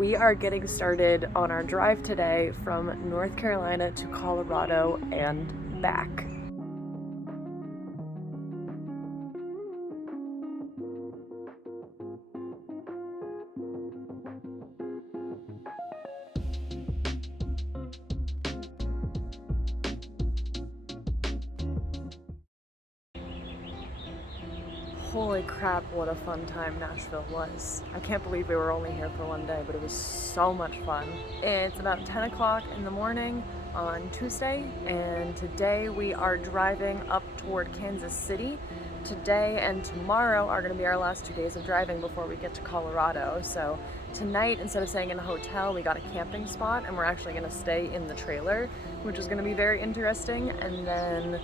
We are getting started on our drive today from North Carolina to Colorado and back. Holy crap, what a fun time Nashville was. I can't believe we were only here for one day, but it was so much fun. It's about 10 o'clock in the morning on Tuesday, and today we are driving up toward Kansas City. Today and tomorrow are going to be our last 2 days of driving before we get to Colorado. So tonight, instead of staying in a hotel, we got a camping spot and we're actually going to stay in the trailer, which is going to be very interesting. And then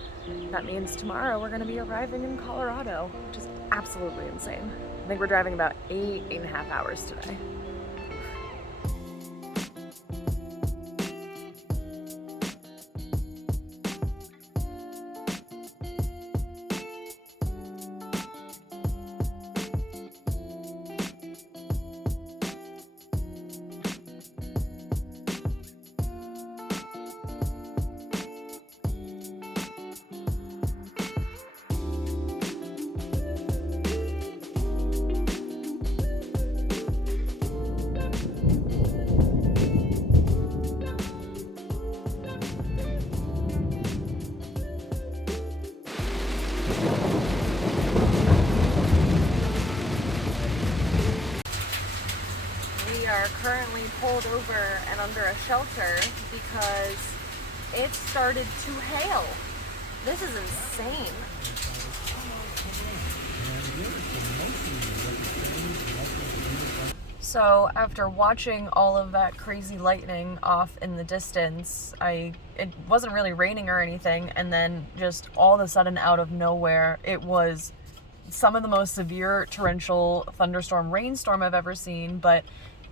that means tomorrow we're going to be arriving in Colorado, which is absolutely insane. I think we're driving about 8.5 hours today. Currently pulled over and under a shelter because it started to hail. This is insane. So after watching all of that crazy lightning off in the distance, it wasn't really raining or anything, and then just all of a sudden out of nowhere, it was some of the most severe torrential thunderstorm rainstorm I've ever seen. But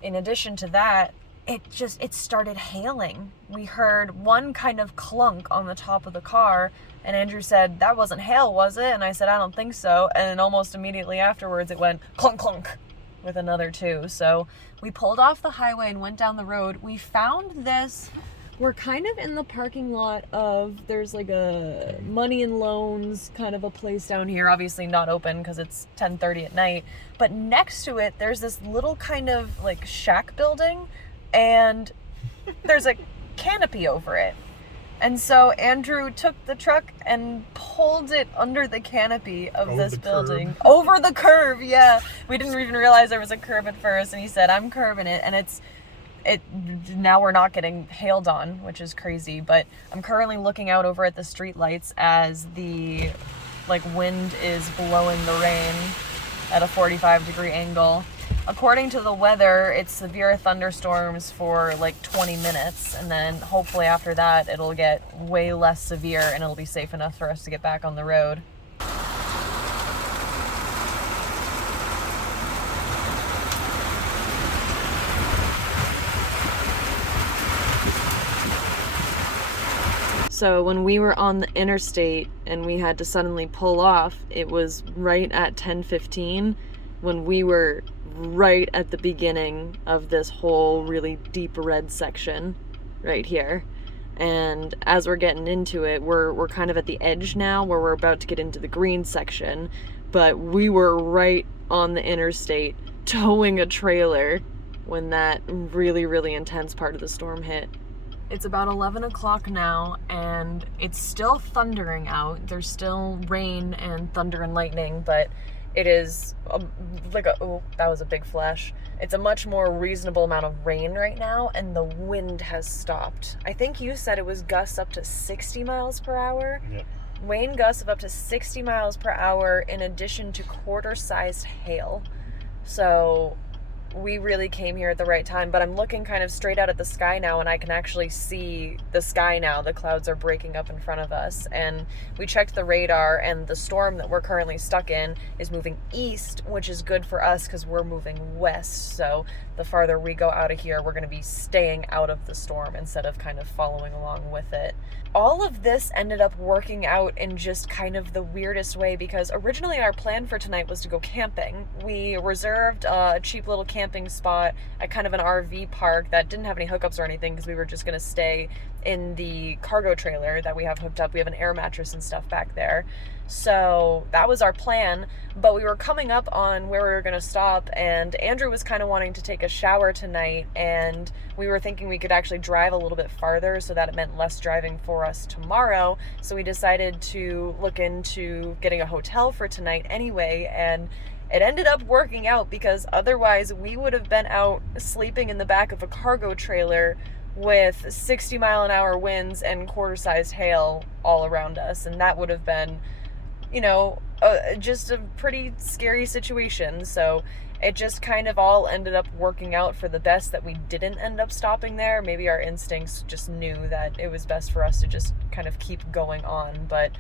in addition to that, it started hailing. We heard one kind of clunk on the top of the car, and Andrew said, "That wasn't hail, was it?" And I said, "I don't think so." And then almost immediately afterwards, it went clunk, clunk with another two. So we pulled off the highway and went down the road. We found this. We're kind of in the parking lot of, there's like a money and loans kind of a place down here, obviously not open because it's 10:30 at night, but next to it there's this little kind of like shack building, and there's a canopy over it. And so Andrew took the truck and pulled it under the canopy of this building. Over the curb, yeah. We didn't even realize there was a curb at first, and he said, "I'm curbing it," and now we're not getting hailed on, which is crazy. But I'm currently looking out over at the street lights as the wind is blowing the rain at a 45-degree angle. According to the weather, it's severe thunderstorms for 20 minutes, and then hopefully after that it'll get way less severe and it'll be safe enough for us to get back on the road. So when we were on the interstate and we had to suddenly pull off, it was right at 10:15 when we were right at the beginning of this whole really deep red section right here. And as we're getting into it, we're kind of at the edge now where we're about to get into the green section, but we were right on the interstate towing a trailer when that really, really intense part of the storm hit. It's about 11 o'clock now, and it's still thundering out. There's still rain and thunder and lightning, but it is oh, that was a big flash. It's a much more reasonable amount of rain right now, and the wind has stopped. I think you said it was gusts up to 60 miles per hour. Yep. Wind gusts of up to 60 miles per hour in addition to quarter-sized hail. So we really came here at the right time, but I'm looking kind of straight out at the sky now, and I can actually see the sky now. The clouds are breaking up in front of us, and we checked the radar, and the storm that we're currently stuck in is moving east, which is good for us because we're moving west. So the farther we go out of here, we're going to be staying out of the storm instead of kind of following along with it. All of this ended up working out in just kind of the weirdest way, because originally our plan for tonight was to go camping. We reserved a cheap little camping camping spot at kind of an RV park that didn't have any hookups or anything because we were just going to stay in the cargo trailer that we have hooked up. We have an air mattress and stuff back there. So that was our plan, but we were coming up on where we were going to stop, and Andrew was kind of wanting to take a shower tonight, and we were thinking we could actually drive a little bit farther so that it meant less driving for us tomorrow. So we decided to look into getting a hotel for tonight anyway, and it ended up working out because otherwise we would have been out sleeping in the back of a cargo trailer with 60-mile-an-hour winds and quarter-sized hail all around us, and that would have been, you know, just a pretty scary situation. So it just kind of all ended up working out for the best that we didn't end up stopping there. Maybe our instincts just knew that it was best for us to just kind of keep going on. But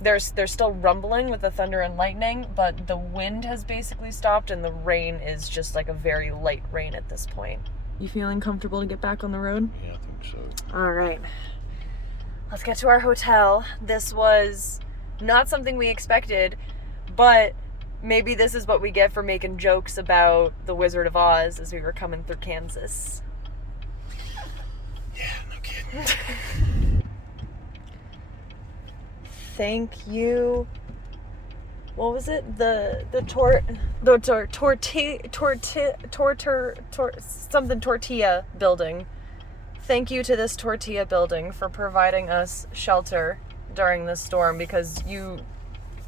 there's still rumbling with the thunder and lightning, but the wind has basically stopped, and the rain is just like a very light rain at this point. You feeling comfortable to get back on the road? Yeah, I think so. All right. Let's get to our hotel. This was not something we expected, but maybe this is what we get for making jokes about the Wizard of Oz as we were coming through Kansas. Yeah, no kidding. Thank you. What was it? Tortilla building. Thank you to this tortilla building for providing us shelter during this storm, because you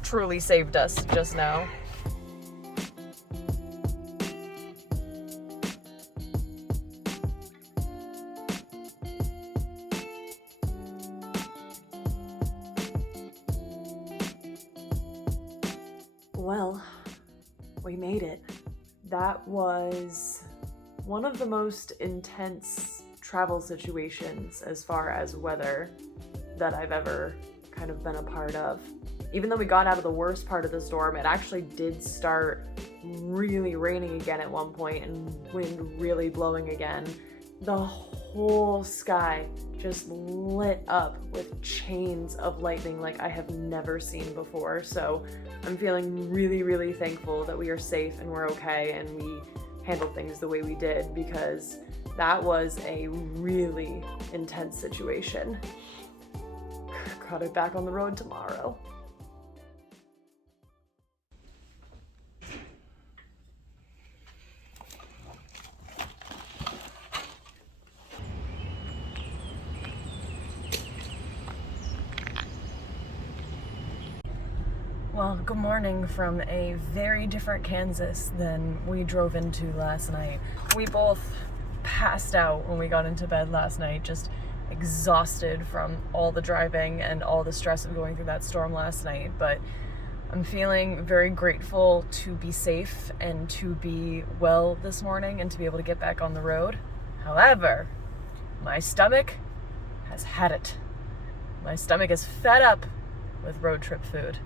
truly saved us just now. Well, we made it. That was one of the most intense travel situations as far as weather that I've ever kind of been a part of. Even though we got out of the worst part of the storm, it actually did start really raining again at one point and wind really blowing again. The whole sky just lit up with chains of lightning like I have never seen before. So I'm feeling really, really thankful that we are safe and we're okay and we handled things the way we did, because that was a really intense situation. Got it back on the road tomorrow. Well, good morning from a very different Kansas than we drove into last night. We both passed out when we got into bed last night, just exhausted from all the driving and all the stress of going through that storm last night. But I'm feeling very grateful to be safe and to be well this morning and to be able to get back on the road. However, my stomach has had it. My stomach is fed up with road trip food.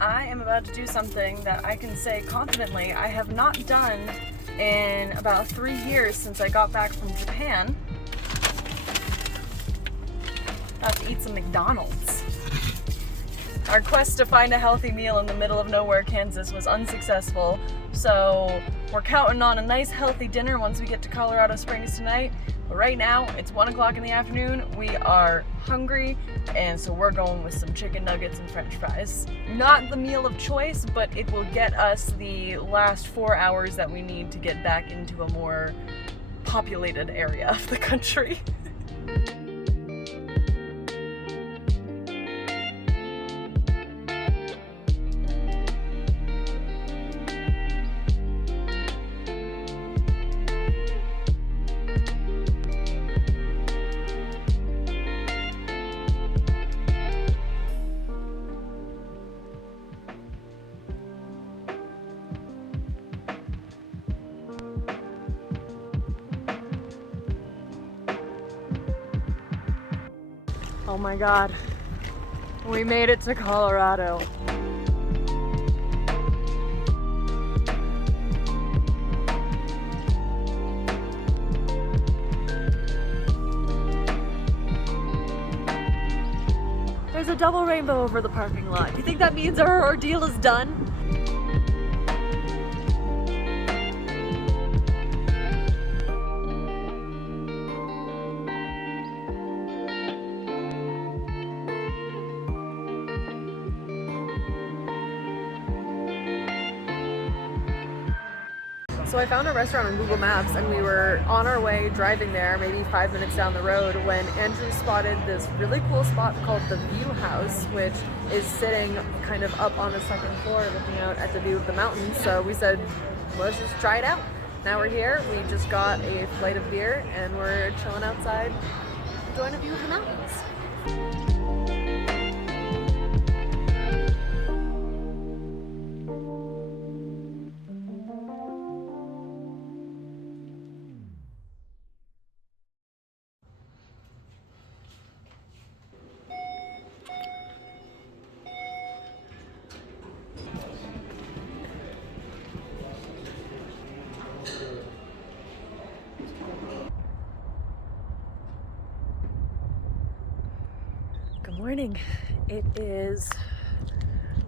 I am about to do something that I can say confidently I have not done in about 3 years since I got back from Japan. About to eat some McDonald's. Our quest to find a healthy meal in the middle of nowhere, Kansas was unsuccessful, so we're counting on a nice healthy dinner once we get to Colorado Springs tonight. But right now, it's 1 o'clock in the afternoon, we are hungry, and so we're going with some chicken nuggets and french fries. Not the meal of choice, but it will get us the last 4 hours that we need to get back into a more populated area of the country. Oh my God, we made it to Colorado. There's a double rainbow over the parking lot. Do you think that means our ordeal is done? So I found a restaurant on Google Maps and we were on our way driving there, maybe 5 minutes down the road, when Andrew spotted this really cool spot called the View House, which is sitting kind of up on the second floor looking out at the view of the mountains. So we said, let's just try it out. Now we're here, we just got a flight of beer and we're chilling outside, enjoying a view of the mountains. Good morning. It is,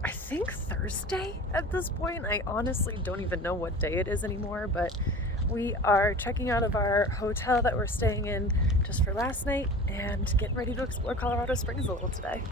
I think, Thursday at this point. I honestly don't even know what day it is anymore, but we are checking out of our hotel that we're staying in just for last night and getting ready to explore Colorado Springs a little today.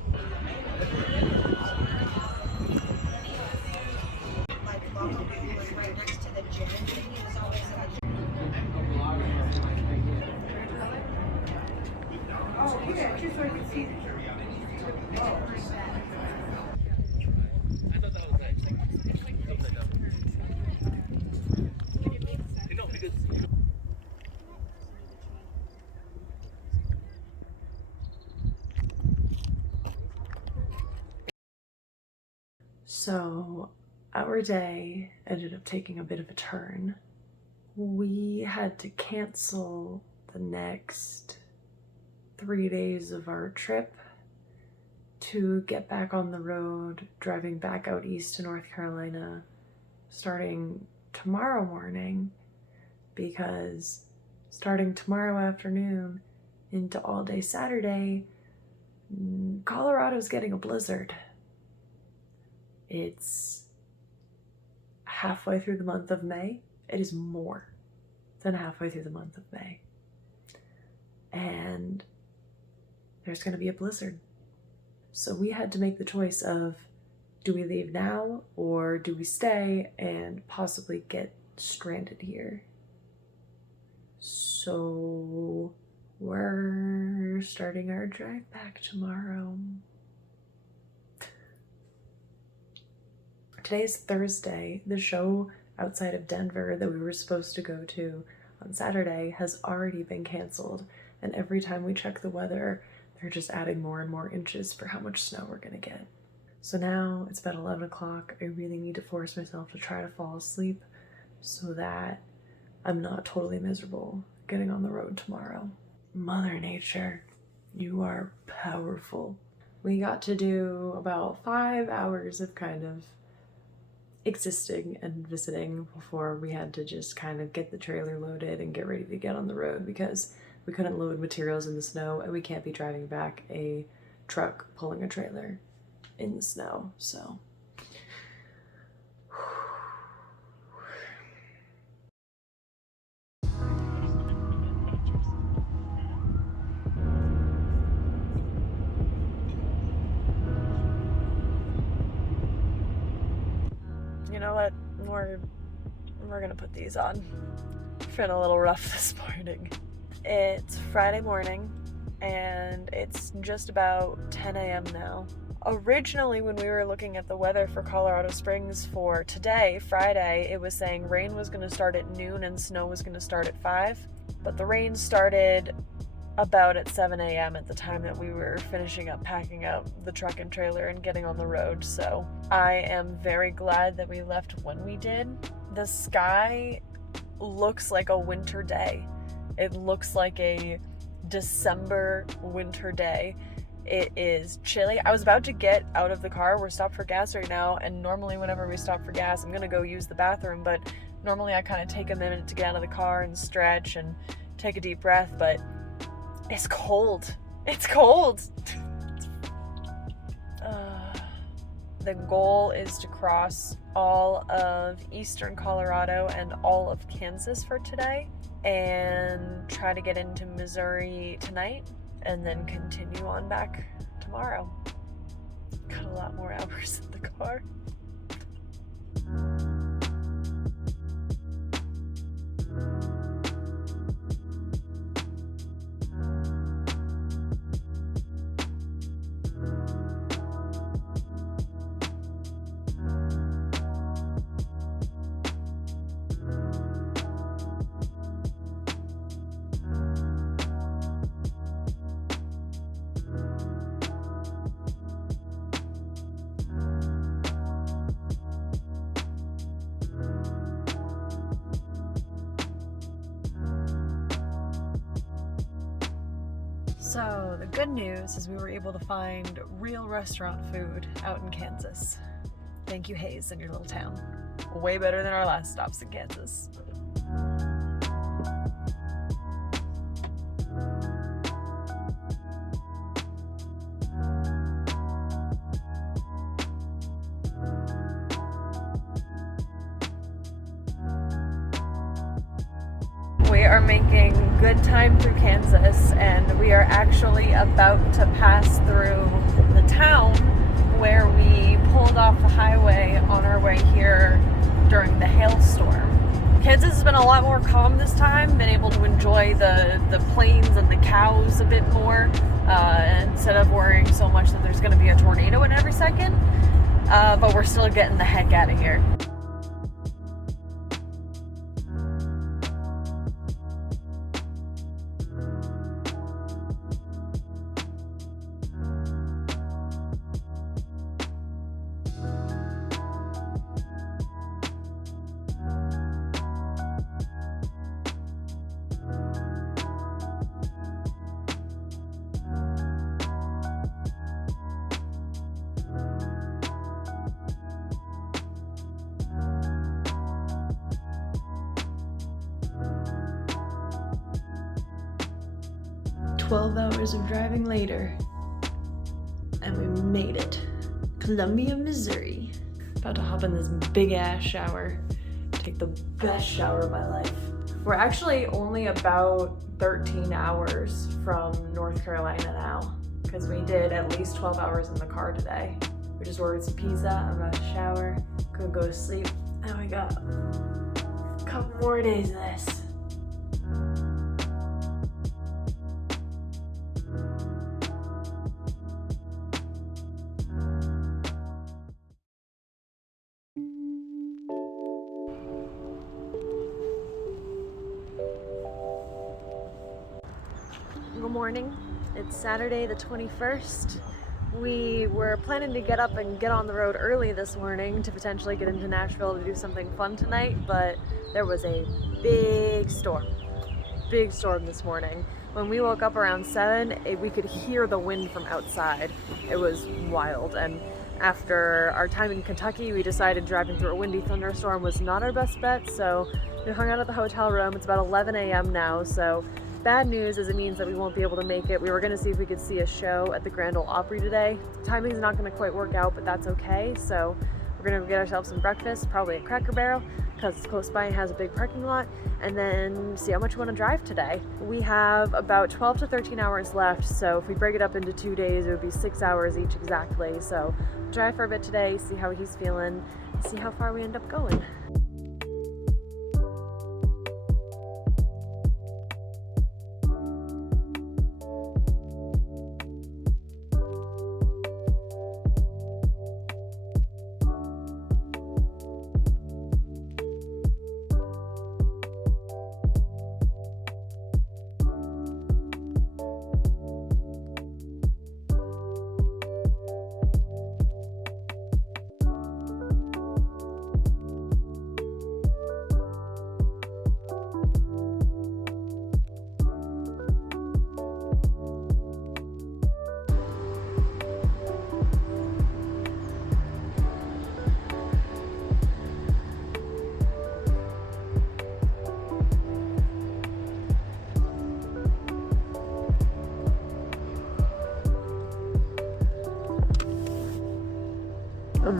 So our day ended up taking a bit of a turn. We had to cancel the next 3 days of our trip to get back on the road, driving back out east to North Carolina starting tomorrow morning, because starting tomorrow afternoon into all day Saturday, Colorado's getting a blizzard. It's halfway through the month of May. It is more than halfway through the month of May. And there's going to be a blizzard. So we had to make the choice of, do we leave now or do we stay and possibly get stranded here? So we're starting our drive back tomorrow. Today's Thursday. The show outside of Denver that we were supposed to go to on Saturday has already been canceled, and every time we check the weather, they're just adding more and more inches for how much snow we're gonna get. So now it's about 11 o'clock. I really need to force myself to try to fall asleep so that I'm not totally miserable getting on the road tomorrow. Mother Nature, you are powerful. We got to do about 5 hours of kind of existing and visiting before we had to just kind of get the trailer loaded and get ready to get on the road, because we couldn't load materials in the snow and we can't be driving back a truck pulling a trailer in the snow. So you know what, we're gonna put these on. Feeling a little rough this morning. It's Friday morning and it's just about 10 a.m. now. Originally, when we were looking at the weather for Colorado Springs for today, Friday, it was saying rain was going to start at noon and snow was going to start at 5. But the rain started about at 7 a.m. at the time that we were finishing up packing up the truck and trailer and getting on the road. So I am very glad that we left when we did. The sky looks like a winter day. It looks like a December winter day. It is chilly. I was about to get out of the car. We're stopped for gas right now, and normally whenever we stop for gas, I'm gonna go use the bathroom, but normally I kind of take a minute to get out of the car and stretch and take a deep breath, but it's cold. It's cold. The goal is to cross all of eastern Colorado and all of Kansas for today and try to get into Missouri tonight and then continue on back tomorrow. Got a lot more hours in the car. So the good news is we were able to find real restaurant food out in Kansas. Thank you, Hayes, and your little town. Way better than our last stops in Kansas. We are making good time through Kansas, and we are actually about to pass through the town where we pulled off the highway on our way here during the hailstorm. Kansas has been a lot more calm this time, been able to enjoy the plains and the cows a bit more, instead of worrying so much that there's going to be a tornado in every second, but we're still getting the heck out of here. Hours of driving later, and we made it. Columbia, Missouri. About to hop in this big ass shower. Take the best shower of my life. We're actually only about 13 hours from North Carolina now, because we did at least 12 hours in the car today. We just ordered some pizza, I'm about to shower, gonna go to sleep, and we got a couple more days of this. Good morning. It's Saturday the 21st. We were planning to get up and get on the road early this morning to potentially get into Nashville to do something fun tonight, but there was a big storm this morning. When we woke up around 7, we could hear the wind from outside. It was wild, and after our time in Kentucky, we decided driving through a windy thunderstorm was not our best bet, so we hung out at the hotel room. It's about 11 a.m. now, so bad news is it means that we won't be able to make it. We were going to see if we could see a show at the Grand Ole Opry today. Timing's not going to quite work out, but that's okay. So we're going to get ourselves some breakfast, probably at Cracker Barrel, because it's close by and has a big parking lot, and then see how much we want to drive today. We have about 12 to 13 hours left, so if we break it up into 2 days, it would be 6 hours each exactly. So drive for a bit today, see how he's feeling, see how far we end up going.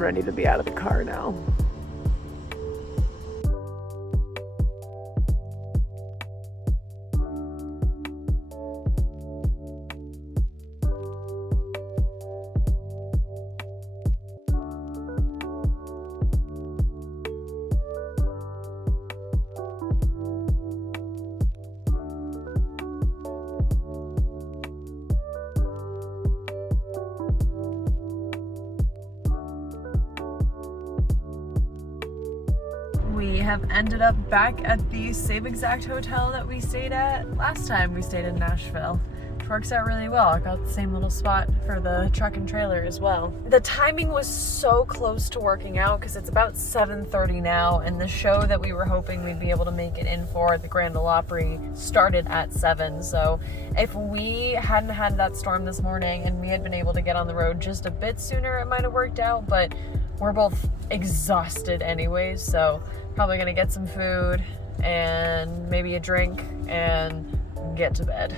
ready to be out of the car now. We have ended up back at the same exact hotel that we stayed at last time we stayed in Nashville. Which works out really well. I got the same little spot for the truck and trailer as well. The timing was so close to working out because it's about 7:30 now, and the show that we were hoping we'd be able to make it in for at the Grand Ole Opry started at 7. So if we hadn't had that storm this morning and we had been able to get on the road just a bit sooner, it might have worked out, but we're both exhausted anyways, so probably gonna get some food and maybe a drink and get to bed.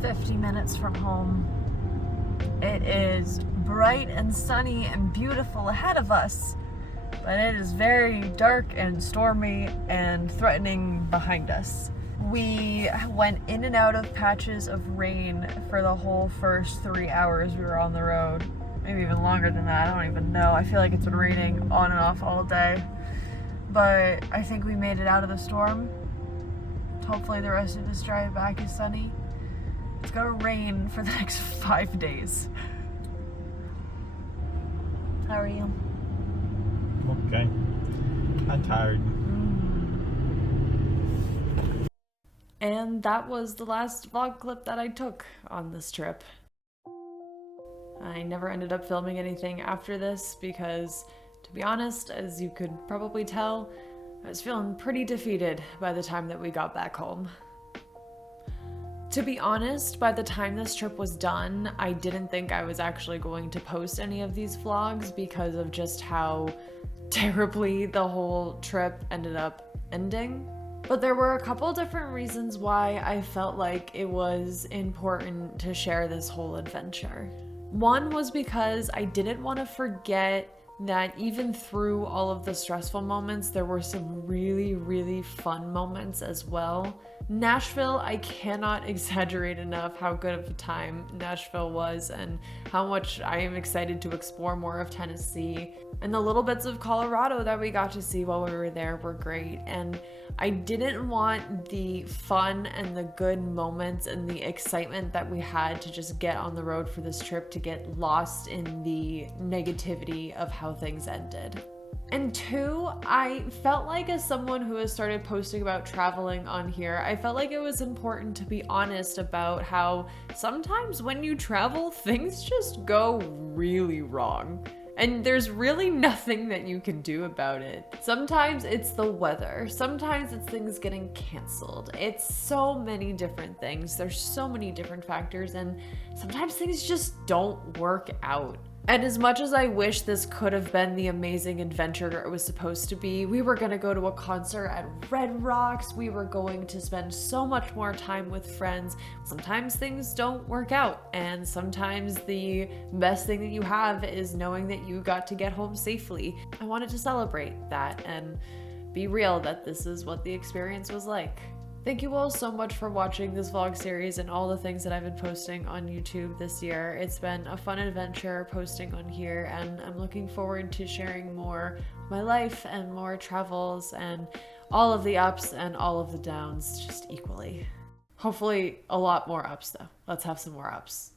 "50 minutes from home. It is bright and sunny and beautiful ahead of us, but it is very dark and stormy and threatening behind us." We went in and out of patches of rain for the whole first 3 hours we were on the road. Maybe even longer than that, I don't even know. I feel like it's been raining on and off all day. But I think we made it out of the storm. Hopefully the rest of this drive back is sunny. It's gonna rain for the next 5 days. How are you? Okay. I'm tired. And that was the last vlog clip that I took on this trip. I never ended up filming anything after this because, to be honest, as you could probably tell, I was feeling pretty defeated by the time that we got back home. To be honest, by the time this trip was done, I didn't think I was actually going to post any of these vlogs because of just how terribly the whole trip ended up ending. But there were a couple different reasons why I felt like it was important to share this whole adventure. One was because I didn't want to forget that even through all of the stressful moments, there were some really, really fun moments as well. Nashville, I cannot exaggerate enough how good of a time Nashville was and how much I am excited to explore more of Tennessee. And the little bits of Colorado that we got to see while we were there were great. And I didn't want the fun and the good moments and the excitement that we had to just get on the road for this trip to get lost in the negativity of how things ended. And two, I felt like as someone who has started posting about traveling on here, I felt like it was important to be honest about how sometimes when you travel, things just go really wrong. And there's really nothing that you can do about it. Sometimes it's the weather. Sometimes it's things getting canceled. It's so many different things. There's so many different factors, and sometimes things just don't work out. And as much as I wish this could have been the amazing adventure it was supposed to be, we were gonna go to a concert at Red Rocks, we were going to spend so much more time with friends. Sometimes things don't work out, and sometimes the best thing that you have is knowing that you got to get home safely. I wanted to celebrate that and be real that this is what the experience was like. Thank you all so much for watching this vlog series and all the things that I've been posting on YouTube this year. It's been a fun adventure posting on here, and I'm looking forward to sharing more of my life and more travels and all of the ups and all of the downs just equally. Hopefully a lot more ups though. Let's have some more ups.